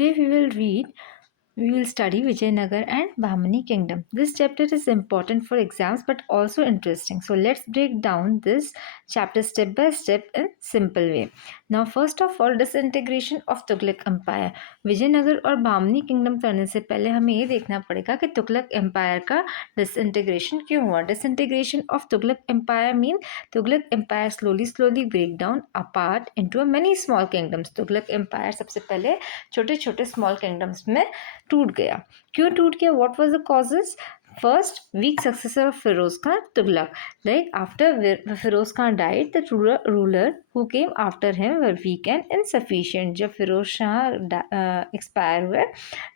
Today we will study Vijayanagar and Bahmani kingdom. This chapter is important for exams but also interesting. So let's break down this chapter step by step in simple way. Now first of all, disintegration of Tughlaq Empire. Vijayanagar और Bamni kingdom करने से पहले हमें ये देखना पड़ेगा कि Tughlaq empire का डिसइंटीग्रेशन क्यों हुआ. Disintegration of Tughlaq empire mean Tughlaq empire slowly break down apart into many small kingdoms. Tughlaq empire सबसे पहले छोटे छोटे स्मॉल किंगडम्स में टूट गया. क्यों टूट गया? What was the causes? First, weak successor of Firoz Khan, Tughlaq. Like after Firoz Khan died, the ruler who came after him were weak and insufficient. जब फिरोज शाह एक्सपायर हुए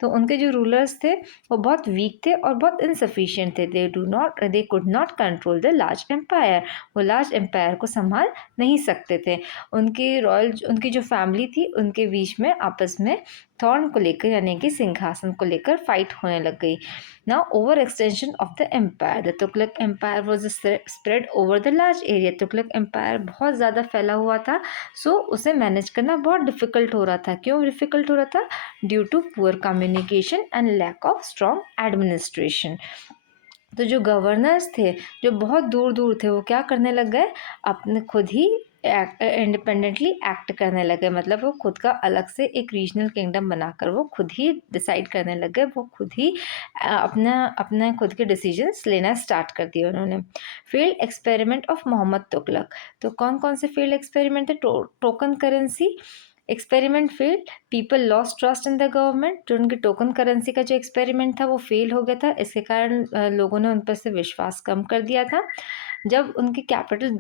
तो उनके जो रूलर्स थे वो बहुत वीक थे और बहुत इनसफिशिएंट थे. They could not control the large empire. वो लार्ज एम्पायर को संभाल नहीं सकते थे. उनकी जो फैमिली थी उनके बीच में आपस में थॉर्न को लेकर यानी कि सिंहासन को लेकर फाइट होने लग गई. Now, over extension of the empire. The Tughlaq Empire was spread over the large area. Tughlaq Empire बहुत ज़्यादा फैला हुआ था, सो उसे मैनेज करना बहुत डिफ़िकल्ट हो रहा था. क्यों डिफ़िकल्ट हो रहा था? Due to poor communication and lack of strong administration. तो जो गवर्नर्स थे जो बहुत दूर दूर थे वो क्या करने लग गए? अपने खुद ही इंडिपेंडेंटली एक्ट करने लगे. मतलब वो खुद का अलग से एक रीजनल किंगडम बनाकर वो खुद ही डिसाइड करने लग गए. वो खुद ही अपना खुद के डिसीजंस लेना स्टार्ट कर दिए उन्होंने. Failed experiment of Mohammad Tughlaq. तो कौन कौन से फेल्ड एक्सपेरिमेंट थे? Token currency experiment failed. People lost trust in the government. जो उनकी टोकन करेंसी का जो एक्सपेरिमेंट था वो फेल हो गया था. इसके कारण लोगों ने उन पर से विश्वास कम कर दिया था. जब उनकी कैपिटल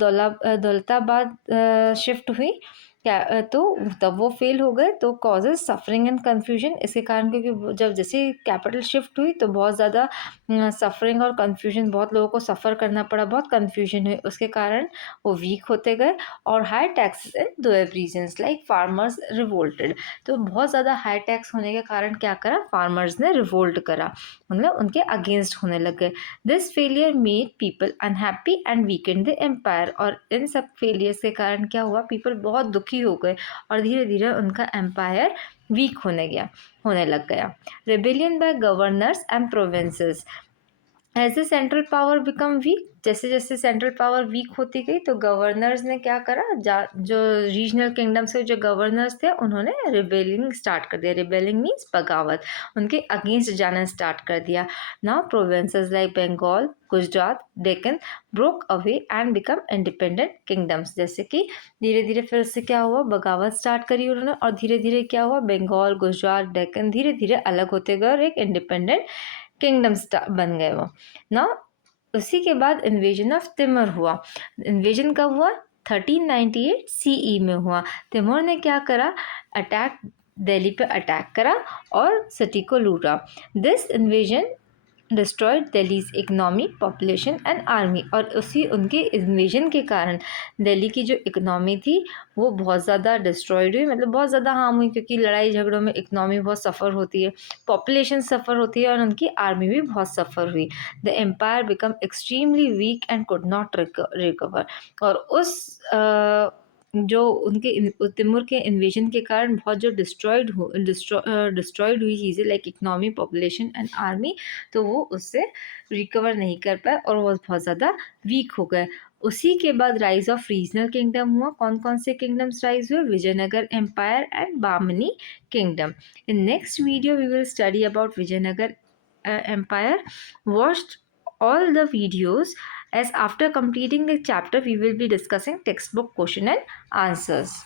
दौलताबाद शिफ्ट हुई तो तब वो फेल हो गए. तो कॉजेज सफरिंग एंड कन्फ्यूजन. इसके कारण क्योंकि जब जैसे कैपिटल शिफ्ट हुई तो बहुत ज़्यादा सफरिंग और कन्फ्यूजन, बहुत लोगों को सफ़र करना पड़ा, बहुत कन्फ्यूजन हुई. उसके कारण वो वीक होते गए. और हाई टैक्सेस इन दोएब रीजन्स लाइक फार्मर्स रिवोल्टेड. तो बहुत ज़्यादा हाई टैक्स होने के कारण क्या करा? फार्मर्स ने रिवोल्ट करा, मतलब उनके अगेंस्ट होने लग गए. This failure made people unhappy and weakened the empire. और इन सब फेलियर्स के कारण क्या हुआ? पीपल बहुत दुखी हो गए और धीरे धीरे उनका एम्पायर वीक होने लग गया. Rebellion by governors and provinces. As a central power become weak. जैसे जैसे सेंट्रल पावर वीक होती गई तो गवर्नर्स ने क्या करा? जो रीजनल किंगडम से जो गवर्नर्स थे उन्होंने रिबेलिंग स्टार्ट कर दिया. रिबेलिंग मीन्स बगावत, उनके अगेंस्ट जाना स्टार्ट कर दिया. Now provinces like Bengal, Gujarat, Deccan broke away and become independent kingdoms. जैसे कि धीरे धीरे फिर उससे क्या हुआ? बगावत स्टार्ट करी उन्होंने और धीरे धीरे क्या हुआ? बंगाल, गुजरात, डेक्कन धीरे धीरे अलग होते गए और एक इंडिपेंडेंट किंगडम बन गए वो ना. उसी के बाद इन्वेजन ऑफ तिमर हुआ. इन्वेजन कब हुआ? 1398 सीई में हुआ. तिमोर ने क्या करा? दिल्ली पे अटैक करा और सिटी को लूटा. This invasion destroyed Delhi's economy, population and army. और उनके इन्वेजन के कारण दिल्ली की जो इकनॉमी थी वो बहुत ज़्यादा डिस्ट्रॉयड हुई, मतलब बहुत ज़्यादा हार्म हुई. क्योंकि लड़ाई झगड़ों में इकनॉमी बहुत सफ़र होती है, पॉपुलेशन सफ़र होती है और उनकी आर्मी भी बहुत सफ़र हुई. The empire become extremely weak and could not recover. और उस जो उनके तिमूर के इन्वेजन के कारण बहुत जो डिस्ट्रॉयड हुई चीज़ें like economy, population and army, तो वो उससे रिकवर नहीं कर पाए और वो बहुत ज़्यादा वीक हो गए. उसी के बाद राइज ऑफ रीजनल किंगडम हुआ. कौन कौन से किंगडम्स राइज हुए? Vijayanagar empire and Bahmani kingdom. In next video we will study about Vijayanagar empire. Watch all the videos, as after completing the chapter we will be discussing textbook question and answers.